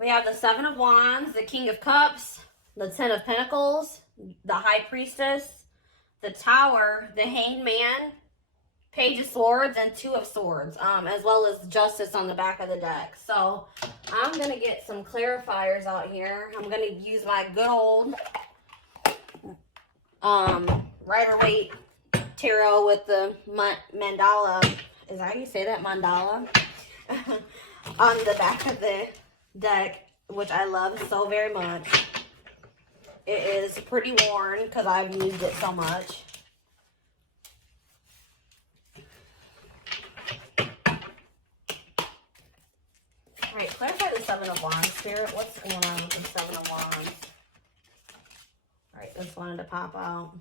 We have the Seven of Wands, the King of Cups, the Ten of Pentacles, the High Priestess, the Tower, the Hanged Man, Page of Swords, and Two of Swords, as well as Justice on the back of the deck. So I'm going to get some clarifiers out here. I'm going to use my good old Rider-Waite Tarot with the mandala. Is that how you say that? Mandala? On the back of the deck, which I love so very much. It is pretty worn because I've used it so much. Alright, clarify the Seven of Wands, Spirit. What's going on with the Seven of Wands? Alright, this wanted to pop out.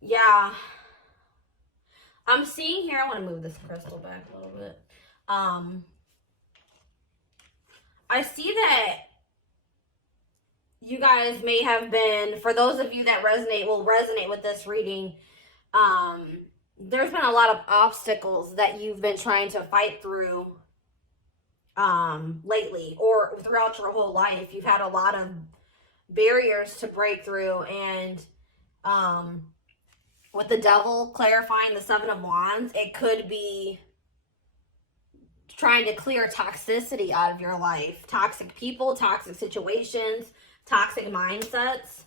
Yeah. I'm seeing here, I want to move this crystal back a little bit. I see that you guys may have been, for those of you that will resonate with this reading, there's been a lot of obstacles that you've been trying to fight through lately or throughout your whole life. You've had a lot of barriers to break through, and with the Devil clarifying the Seven of Wands, it could be trying to clear toxicity out of your life. Toxic people, toxic situations, toxic mindsets.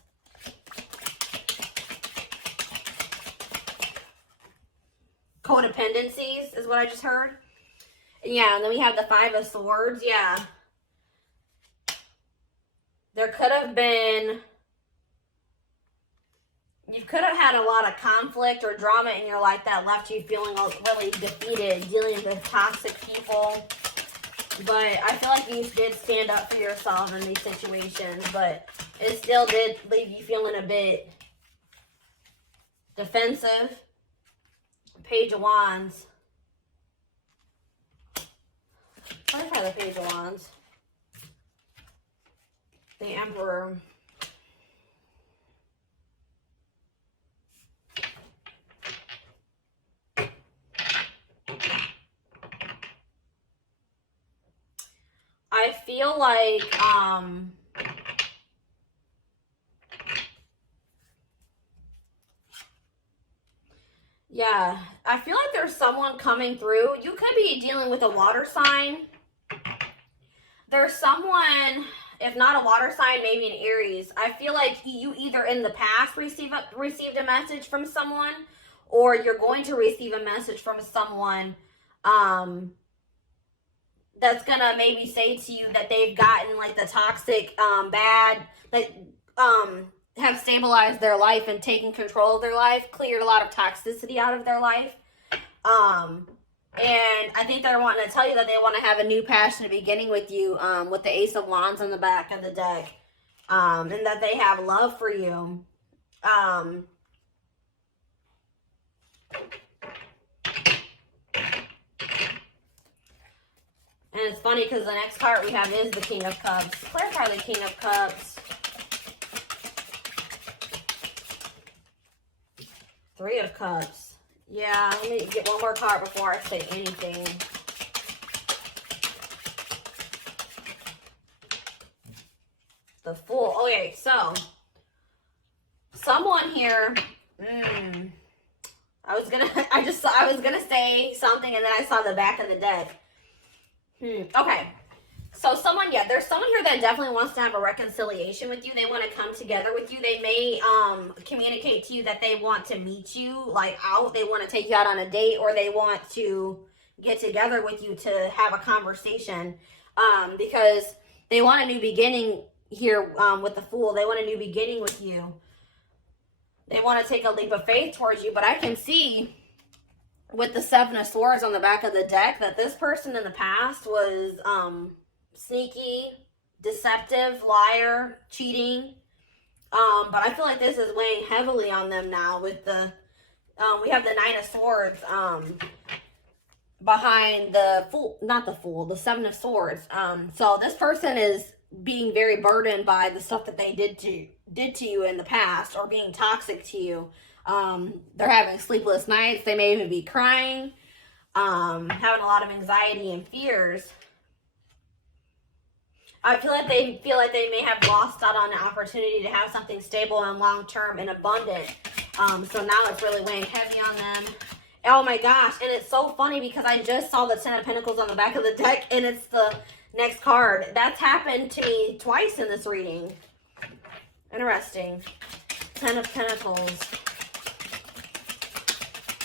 Codependencies is what I just heard. Yeah, and then we have the Five of Swords. Yeah. There could have been... You could have had a lot of conflict or drama in your life that left you feeling really defeated, dealing with toxic people. But I feel like you did stand up for yourself in these situations, but it still did leave you feeling a bit defensive. Page of Wands. Clarify the Page of Wands. The Emperor. I feel like, yeah, I feel like there's someone coming through. You could be dealing with a water sign. There's someone, if not a water sign, maybe an Aries. I feel like you either in the past received a message from someone, or you're going to receive a message from someone, that's gonna maybe say to you that they've gotten like the toxic, bad, that have stabilized their life and taken control of their life, cleared a lot of toxicity out of their life. And I think they're wanting to tell you that they want to have a new passionate beginning with you, with the Ace of Wands on the back of the deck, and that they have love for you. And it's funny because the next card we have is the King of Cups. Clarify the King of Cups. Three of Cups. Yeah, let me get one more card before I say anything. The Fool. Okay, so someone here. I was gonna say something, and then I saw the back of the deck. Okay. So there's someone here that definitely wants to have a reconciliation with you. They want to come together with you. They may communicate to you that they want to meet you, like out. They want to take you out on a date, or they want to get together with you to have a conversation, because they want a new beginning here, with the Fool. They want a new beginning with you. They want to take a leap of faith towards you, but I can see with the Seven of Swords on the back of the deck that this person in the past was sneaky, deceptive, liar, cheating. But I feel like this is weighing heavily on them now with the, we have the Nine of Swords behind the Fool, not the Fool, the Seven of Swords. So this person is being very burdened by the stuff that they did to you in the past, or being toxic to you. They're having sleepless nights. They may even be crying, having a lot of anxiety and fears. I feel like they may have lost out on the opportunity to have something stable and long-term and abundant. So now it's really weighing heavy on them. Oh my gosh. And it's so funny because I just saw the Ten of Pentacles on the back of the deck and it's the next card. That's happened to me twice in this reading. Interesting. Ten of Pentacles.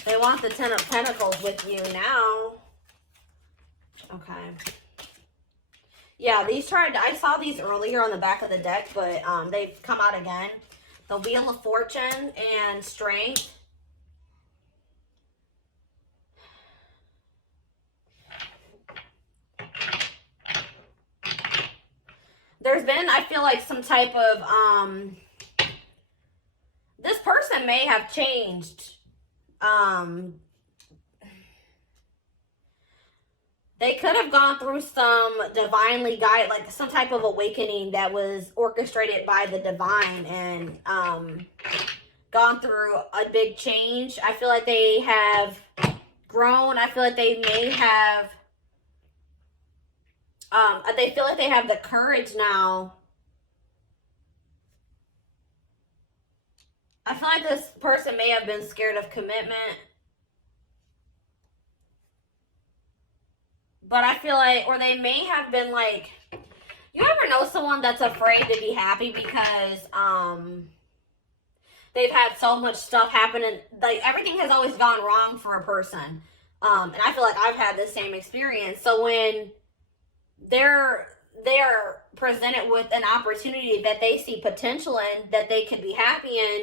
They want the Ten of Pentacles with you now. Okay. Yeah, I saw these earlier on the back of the deck, but they've come out again. The Wheel of Fortune and Strength. There's been, I feel like, some type of, this person may have changed. They could have gone through some divinely guided, like some type of awakening that was orchestrated by the divine and gone through a big change. I feel like they have grown. I feel like they may have, they feel like they have the courage now. I feel like this person may have been scared of commitment. But I feel like, or they may have been like, you ever know someone that's afraid to be happy because they've had so much stuff happen and like everything has always gone wrong for a person. And I feel like I've had the same experience. So when they are presented with an opportunity that they see potential in, that they could be happy in,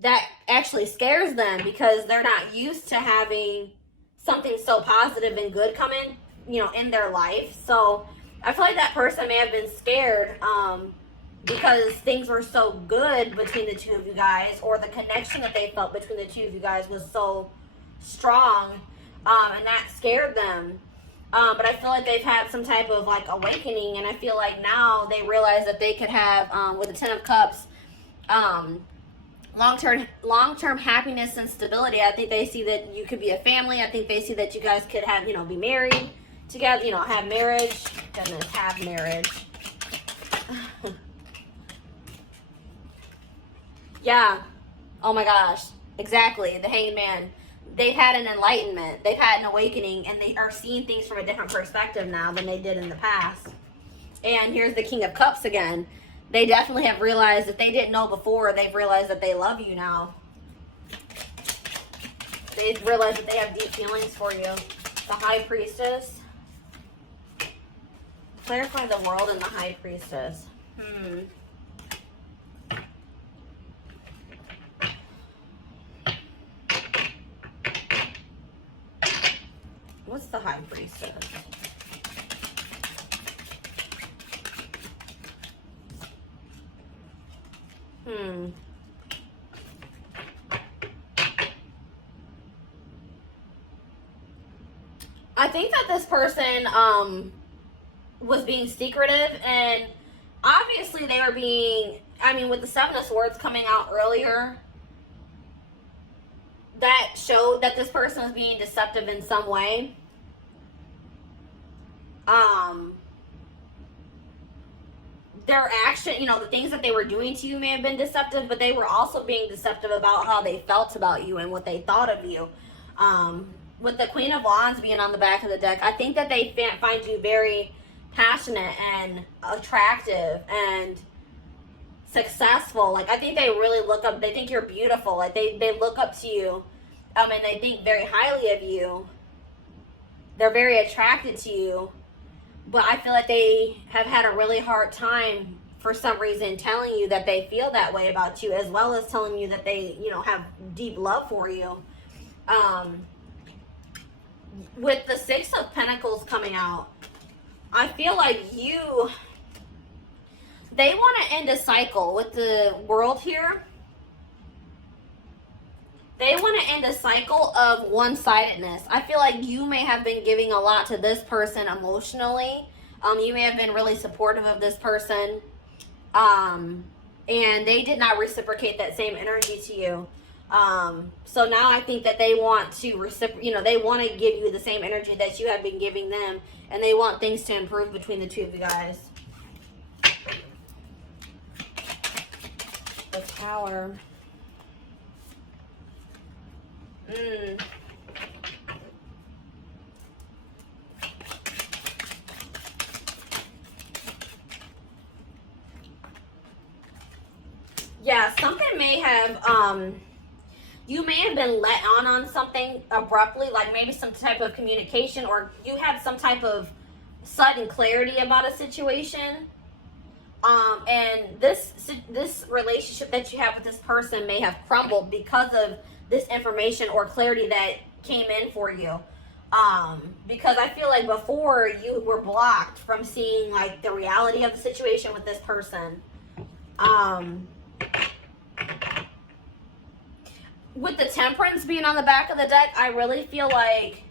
that actually scares them because they're not used to having something so positive and good come in, you know, in their life. So I feel like that person may have been scared because things were so good between the two of you guys, or the connection that they felt between the two of you guys was so strong, and that scared them. But I feel like they've had some type of like awakening, and I feel like now they realize that they could have, with the Ten of Cups, long-term happiness and stability. I think they see that you could be a family. I think they see that you guys could have, you know, be married together, you know, have marriage. Goodness, have marriage. Yeah. Oh my gosh. Exactly. The Hanged Man. They've had an enlightenment. They've had an awakening, and they are seeing things from a different perspective now than they did in the past. And here's the King of Cups again. They definitely have realized, if they didn't know before, they've realized that they love you now. They've realized that they have deep feelings for you. The High Priestess. Clarify the World and the High Priestess. What's the High Priestess? I think that this person was being secretive, and obviously they were being, I mean, with the Seven of Swords coming out earlier, that showed that this person was being deceptive in some way. Their action, you know, the things that they were doing to you may have been deceptive, but they were also being deceptive about how they felt about you and what they thought of you. With the Queen of Wands being on the back of the deck, I think that they find you very passionate and attractive and successful. Like, I think they really look up, they think you're beautiful. Like, they look up to you, and they think very highly of you. They're very attracted to you. But I feel like they have had a really hard time, for some reason, telling you that they feel that way about you, as well as telling you that they, you know, have deep love for you. With the Six of Pentacles coming out, I feel like they want to end a cycle with the World here. They want to end a cycle of one-sidedness. I feel like you may have been giving a lot to this person emotionally. You may have been really supportive of this person. And they did not reciprocate that same energy to you. So now I think that they want to they want to give you the same energy that you have been giving them. And they want things to improve between the two of you guys. the Tower. Yeah, something may have, you may have been let on something abruptly, like maybe some type of communication, or you had some type of sudden clarity about a situation. And this relationship that you have with this person may have crumbled because of this information or clarity that came in for you. Because I feel like before you were blocked from seeing like the reality of the situation with this person. With the Temperance being on the back of the deck, I really feel like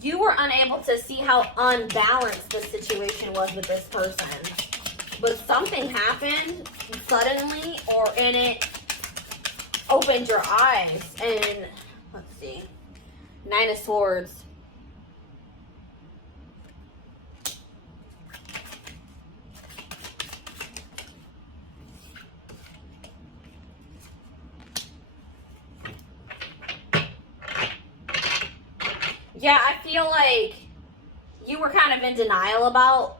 you were unable to see how unbalanced the situation was with this person. But something happened suddenly, and it opened your eyes. And let's see, 9 of Swords. Yeah, I feel like you were kind of in denial about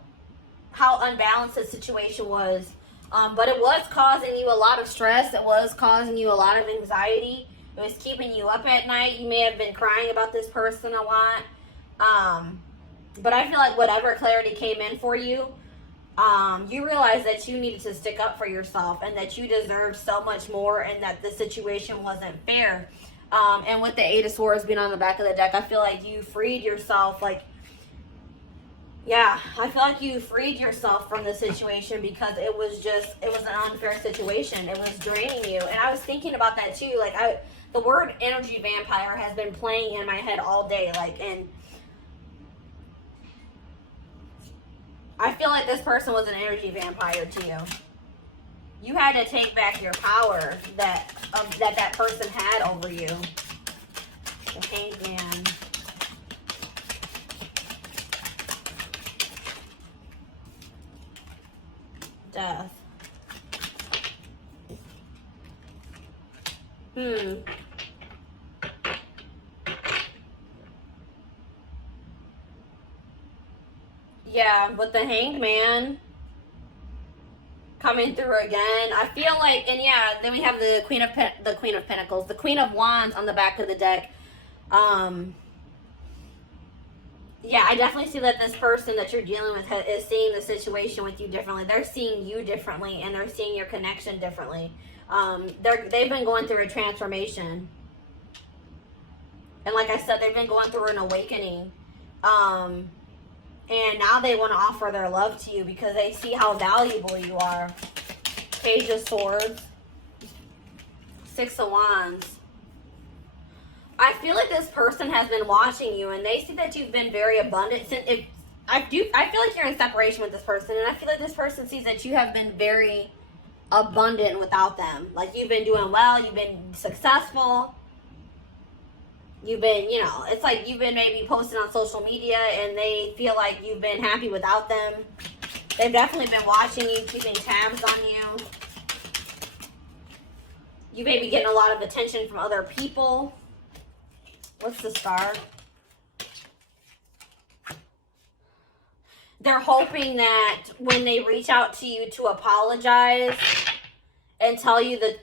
how unbalanced the situation was. But it was causing you a lot of stress. It was causing you a lot of anxiety. It was keeping you up at night. You may have been crying about this person a lot. But I feel like whatever clarity came in for you, you realized that you needed to stick up for yourself and that you deserved so much more and that the situation wasn't fair. And with the 8 of Swords being on the back of the deck, I feel like you freed yourself. Like, yeah, I feel like you freed yourself from the situation because it was an unfair situation. It was draining you. And I was thinking about that too. Like, the word energy vampire has been playing in my head all day. Like, and I feel like this person was an energy vampire to you. You had to take back your power that person had over you. The Hanged Man. Death. Yeah, but the Hanged Man coming through again. I feel like, and yeah, then we have the Queen of Pentacles, the Queen of Wands on the back of the deck. Yeah, I definitely see that this person that you're dealing with is seeing the situation with you differently. They're seeing you differently, and they're seeing your connection differently. They've been going through a transformation. And like I said, they've been going through an awakening. And now they want to offer their love to you because they see how valuable you are. Page of Swords. 6 of Wands. I feel like this person has been watching you and they see that you've been very abundant. I feel like you're in separation with this person, and I feel like this person sees that you have been very abundant without them. Like, you've been doing well, you've been successful. You've been, you know, it's like you've been maybe posting on social media and they feel like you've been happy without them. They've definitely been watching you, keeping tabs on you. You may be getting a lot of attention from other people. What's the Star? They're hoping that when they reach out to you to apologize and tell you that,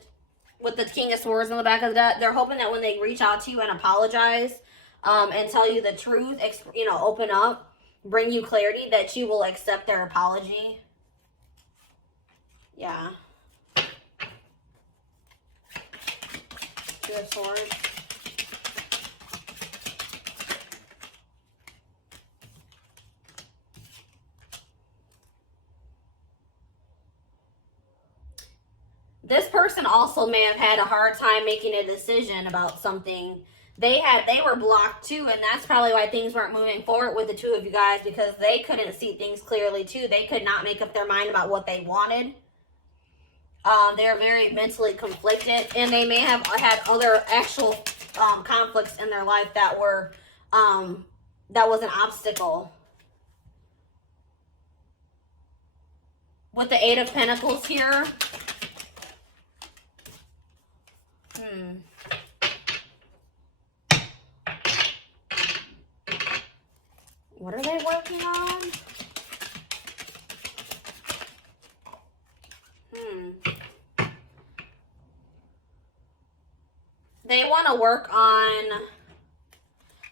with the King of Swords on the back of the deck, they're hoping that when they reach out to you and apologize and tell you the truth, you know, open up, bring you clarity, that you will accept their apology. Yeah. 2 of Swords. This person also may have had a hard time making a decision about something. They were blocked too, and that's probably why things weren't moving forward with the two of you guys, because they couldn't see things clearly too. They could not make up their mind about what they wanted. They're very mentally conflicted, and they may have had other actual conflicts in their life that were that was an obstacle. With the 8 of Pentacles here, They want to work on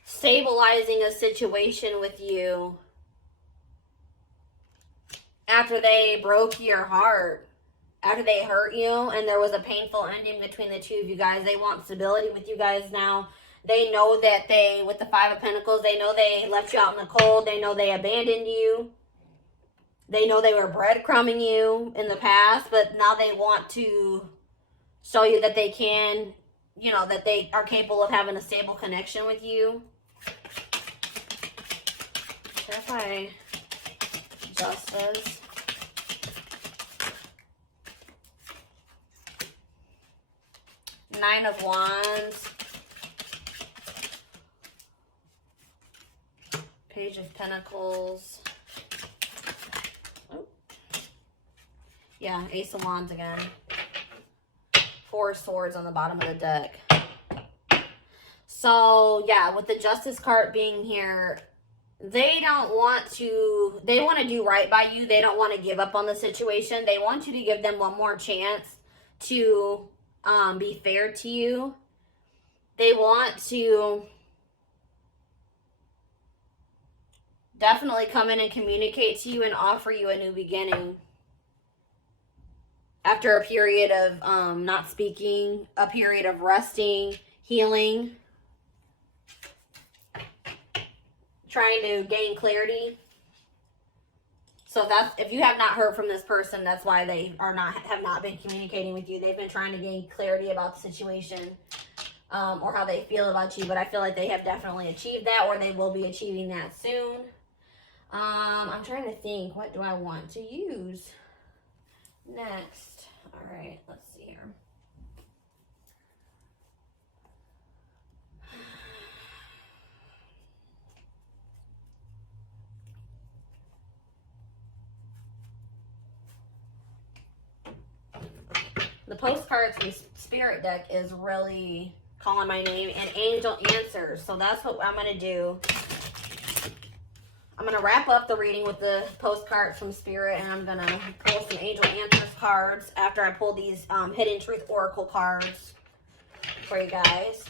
stabilizing a situation with you after they broke your heart, after they hurt you and there was a painful ending between the two of you guys. They want stability with you guys now. They know that they, with the Five of Pentacles, they know they left you out in the cold. They know they abandoned you. They know they were breadcrumbing you in the past, but now they want to show you that they can, you know, that they are capable of having a stable connection with you. Clarify Justice. Nine of Wands. Page of Pentacles. Oh. Yeah, Ace of Wands again. Four of Swords on the bottom of the deck. So, yeah, with the Justice card being here, they don't want to, they want to do right by you. They don't want to give up on the situation. They want you to give them one more chance to be fair to you. They want to definitely come in and communicate to you and offer you a new beginning. After a period of not speaking, a period of resting, healing, trying to gain clarity. So if you have not heard from this person, that's why they have not been communicating with you. They've been trying to gain clarity about the situation or how they feel about you. But I feel like they have definitely achieved that, or they will be achieving that soon. I'm trying to think, what do I want to use next? All right, let's see here. The postcards from Spirit deck is really calling my name, and angel answers. So that's what I'm going to do. I'm going to wrap up the reading with the postcards from Spirit, and I'm going to pull some angel answers cards after I pull these Hidden Truth Oracle cards for you guys.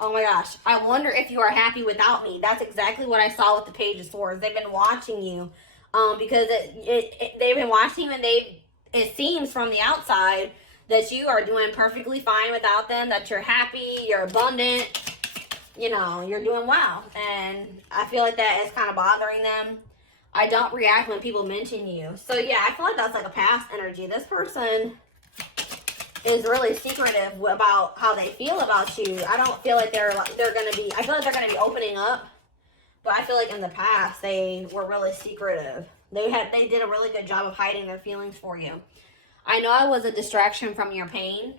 Oh my gosh, I wonder if you are happy without me. That's exactly what I saw with the Page of Swords. They've been watching you because they've been watching you, and it seems from the outside that you are doing perfectly fine without them, that you're happy, you're abundant, you know, you're doing well. And I feel like that is kind of bothering them. I don't react when people mention you. So yeah, I feel like that's like a past energy. This person is really secretive about how they feel about you. I don't feel like they're going to be, I feel like they're going to be opening up. But I feel like in the past, they were really secretive. They did a really good job of hiding their feelings for you. I know I was a distraction from your pain.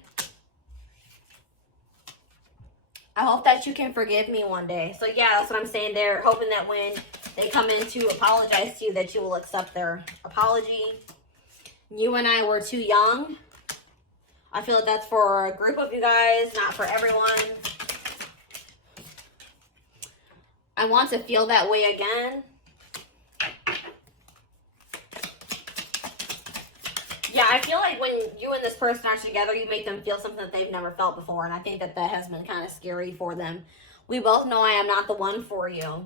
I hope that you can forgive me one day. So yeah, that's what I'm saying. They're hoping that when they come in to apologize to you, that you will accept their apology. You and I were too young. I feel like that's for a group of you guys, not for everyone. I want to feel that way again. Yeah, I feel like when you and this person are together, you make them feel something that they've never felt before. And I think that that has been kind of scary for them. We both know I am not the one for you.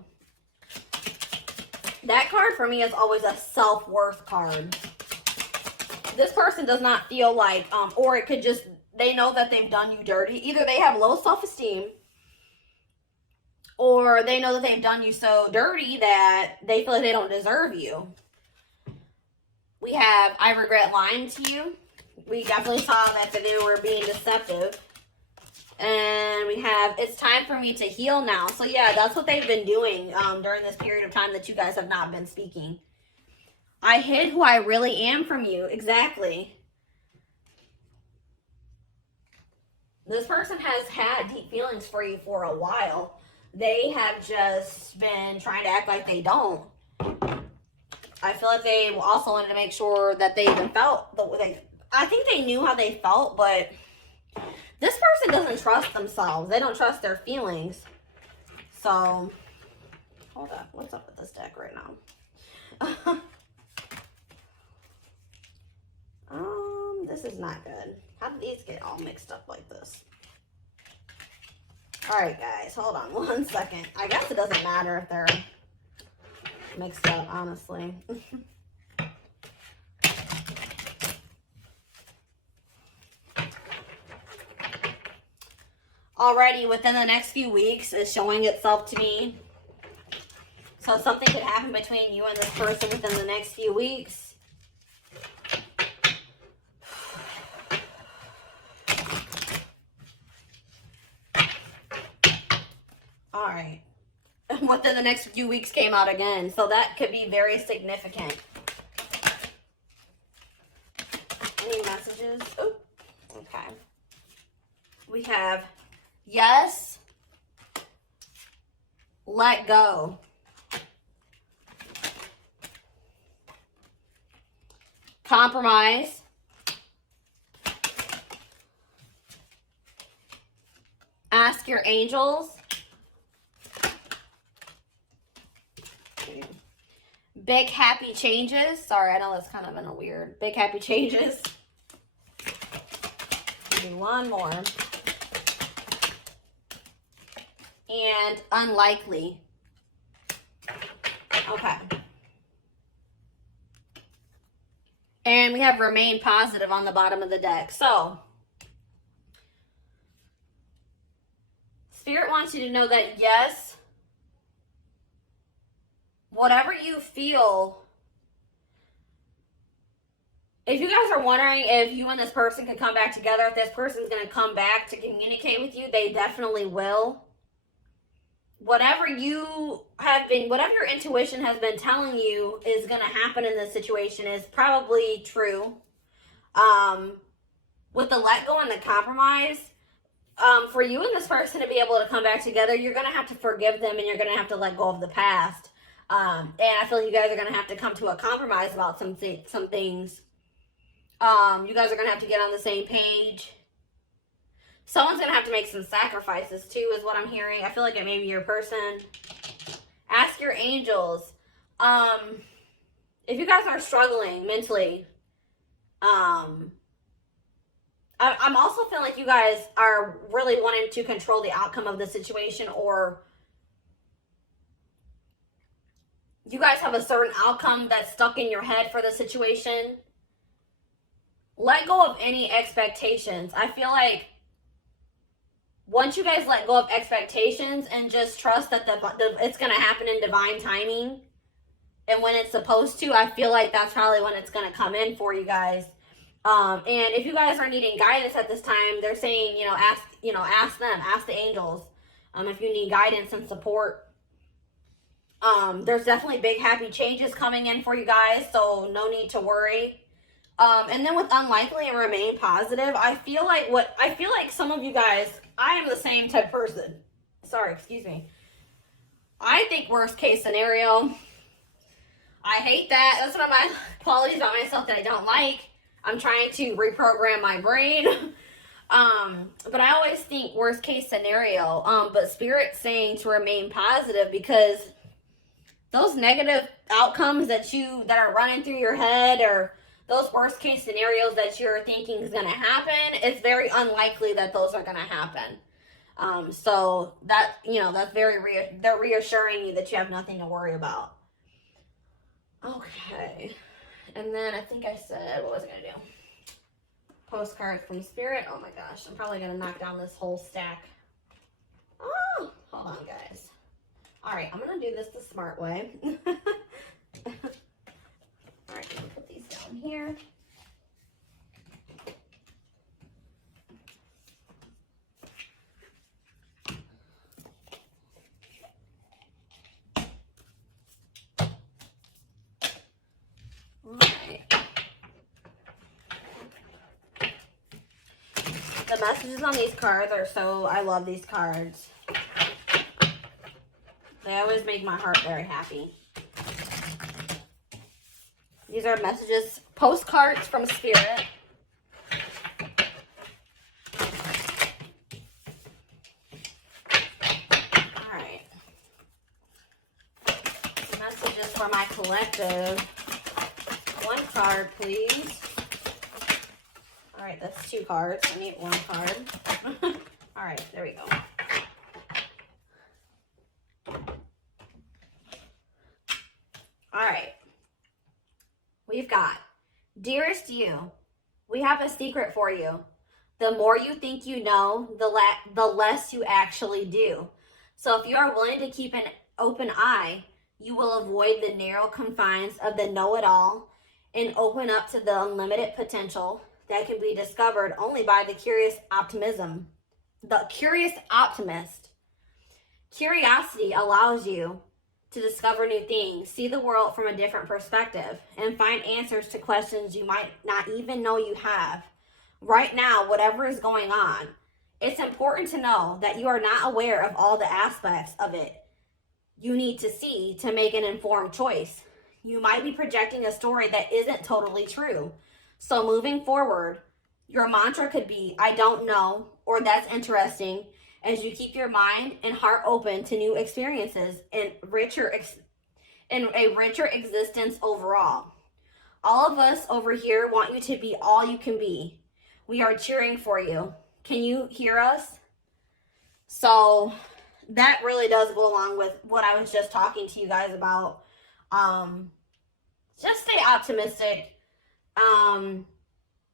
That card for me is always a self-worth card. This person does not feel like, or it could just, they know that they've done you dirty. Either they have low self-esteem, or they know that they've done you so dirty that they feel like they don't deserve you. We have, I regret lying to you. We definitely saw that they were being deceptive. And we have, it's time for me to heal now. So yeah, that's what they've been doing during this period of time that you guys have not been speaking. I hid who I really am from you. Exactly. This person has had deep feelings for you for a while. They have just been trying to act like they don't. I feel like they also wanted to make sure that they even felt the way I think they knew how they felt, but this person doesn't trust themselves. They don't trust their feelings. So, hold up. What's up with this deck right now? This is not good. How did these get all mixed up like this? All right, guys, hold on 1 second. I guess it doesn't matter if they're mixed up, honestly. Already within the next few weeks is showing itself to me. So something could happen between you and this person within the next few weeks. All right. Within the next few weeks came out again. So that could be very significant. Any messages? Oh, okay. We have yes, let go. Compromise. Ask your angels. Big happy changes. Sorry, I know that's kind of in a weird. Big happy changes. Do one more. And unlikely. Okay. And we have remain positive on the bottom of the deck. So, Spirit wants you to know that yes, whatever you feel, if you guys are wondering if you and this person can come back together, if this person's going to come back to communicate with you, they definitely will. Whatever you have been, whatever your intuition has been telling you is going to happen in this situation is probably true. With the let go and the compromise, for you and this person to be able to come back together, you're going to have to forgive them and you're going to have to let go of the past. And I feel like you guys are going to have to come to a compromise about some things. You guys are going to have to get on the same page. Someone's going to have to make some sacrifices too, is what I'm hearing. I feel like it may be your person. Ask your angels. If you guys are struggling mentally, I'm also feeling like you guys are really wanting to control the outcome of the situation, or you guys have a certain outcome that's stuck in your head for the situation. Let go of any expectations. I feel like once you guys let go of expectations and just trust that it's going to happen in divine timing and when it's supposed to, I feel like that's probably when it's going to come in for you guys. And if you guys are needing guidance at this time, they're saying, ask them, ask the angels. If you need guidance and support. There's definitely big happy changes coming in for you guys, so no need to worry. And then with unlikely and remain positive, I feel like some of you guys, I am the same type of person. Sorry, excuse me. I think worst case scenario. I hate that. That's one of my qualities about myself that I don't like. I'm trying to reprogram my brain. But I always think worst case scenario. But Spirit's saying to remain positive, because those negative outcomes that are running through your head, or those worst case scenarios that you're thinking is going to happen, it's very unlikely that those are going to happen. So that, that's they're reassuring you that you have nothing to worry about. Okay. And then I think I said, what was I going to do? Postcards from Spirit. Oh my gosh. I'm probably going to knock down this whole stack. Oh, hold on, guys. All right. I'm going to do this the smart way. All right. I'm going to put these down here. The messages on these cards are I love these cards. They always make my heart very happy. These are messages, postcards from Spirit. All right. for my collective. One card, please. All right, that's 2 cards. I need 1 card. All right, there we go. All right. We've got, dearest you, we have a secret for you. The more you think you know, the less you actually do. So if you are willing to keep an open eye, you will avoid the narrow confines of the know-it-all and open up to the unlimited potential that can be discovered only by the curious optimism. The curious optimist. Curiosity allows you to discover new things, see the world from a different perspective, and find answers to questions you might not even know you have. Right now, whatever is going on, it's important to know that you are not aware of all the aspects of it you need to see to make an informed choice. You might be projecting a story that isn't totally true. So moving forward, your mantra could be, I don't know, or that's interesting, as you keep your mind and heart open to new experiences and a richer existence overall. All of us over here want you to be all you can be. We are cheering for you. Can you hear us? So that really does go along with what I was just talking to you guys about. Just stay optimistic.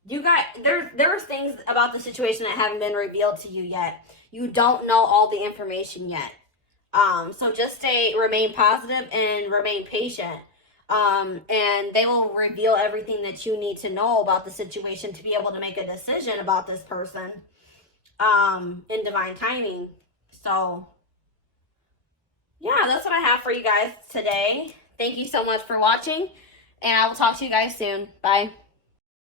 You guys, there's things about the situation that haven't been revealed to you yet. You don't know all the information yet. So just remain positive and remain patient. And they will reveal everything that you need to know about the situation to be able to make a decision about this person, in divine timing. So yeah, that's what I have for you guys today. Thank you so much for watching, and I will talk to you guys soon. Bye.